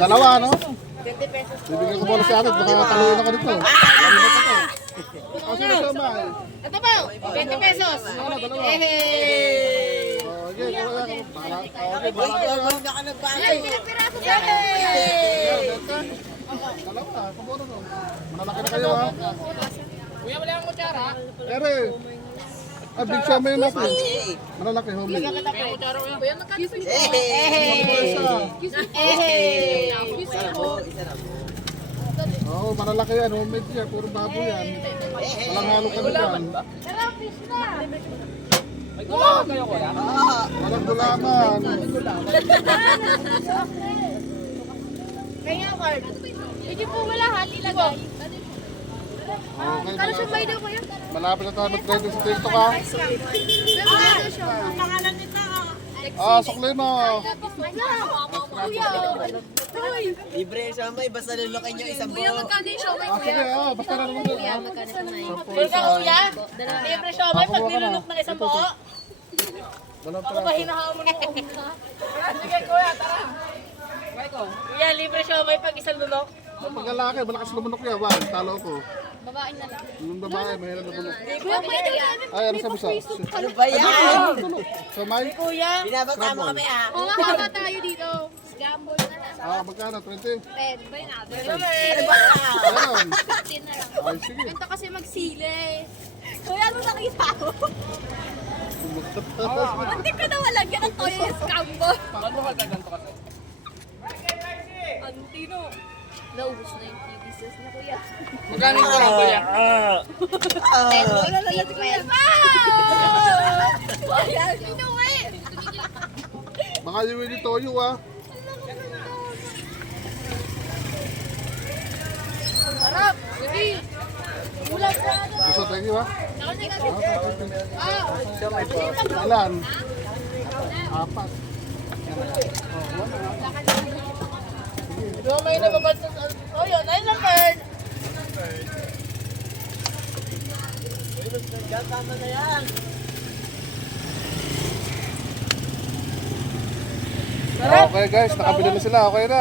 Dalawa, no? 20 pesos. Bibigyan ko muna si ate. Baka taluin ako dito. Kasi nasama eh. Ito po, 20 pesos. Dalawa. Hey! Okay, Huwag na ka nagbahay. dalawa. Kabono no. Manalaki na kayo ha. Kuya, wala akong kutsara. Ere. Big Shama yun natin. Manalaki, homie. Kuya, magkano po yun? Oo, manalaki yan. Homemade yan. Puro baboy yan. Walang halo ka na dyan. May gulaman kayo, kuya? Walang gulaman. Kaya, Carl. Hindi po wala hati lagay. Okay, Kano siya bay daw kuya? malapit na tayo mag-trending sa TikTok ha. Ang pangalan nito. Sukli mo. Kuya. Libre yung siomay, basta lulukin nyo isang Kuya, buo. magkano yung siomay, Sige, basta na naman. Kuya, kuya. Libre siomay pag nilunok ng isang buo. Walang Ako ba pera. hinahamon mo? Sige, kuya, tara. Kuya, libre siomay pag isang lunok. Pag lalaki, malakas lumunok yan. Wag, talo ko. Babae na lang. Yung babae, mahirap lumunok. Kuya, pwede yan. Ay, ano sabi sa? Ano ba yan? Samay? Kuya. Binabata mo kami ah. Oo nga, baba tayo dito. Gamble na lang. Magkano? 20? 10. Bay natin. Ano ba? Meron. 15 na lang. Ay, sige. Ito kasi magsili. Kuya, ano nakita mo? Hindi ko na walagyan ng toyo yung scambo. Ano ka ganito kasi? Ang tino. Naubos na yung pieces na kuya. Magkano yung kurang, kuya? Wala na lang kuya. Kuya, sino eh? Baka yung hindi toyo ah. Sarap. Hindi. Ulam na. Gusto tayo ha? Ah. Ilan? Apat. May nababad sa... Oh, yun. Ayun lang, Fern. Tama na yan. Okay guys, nakabili na sila. Okay na.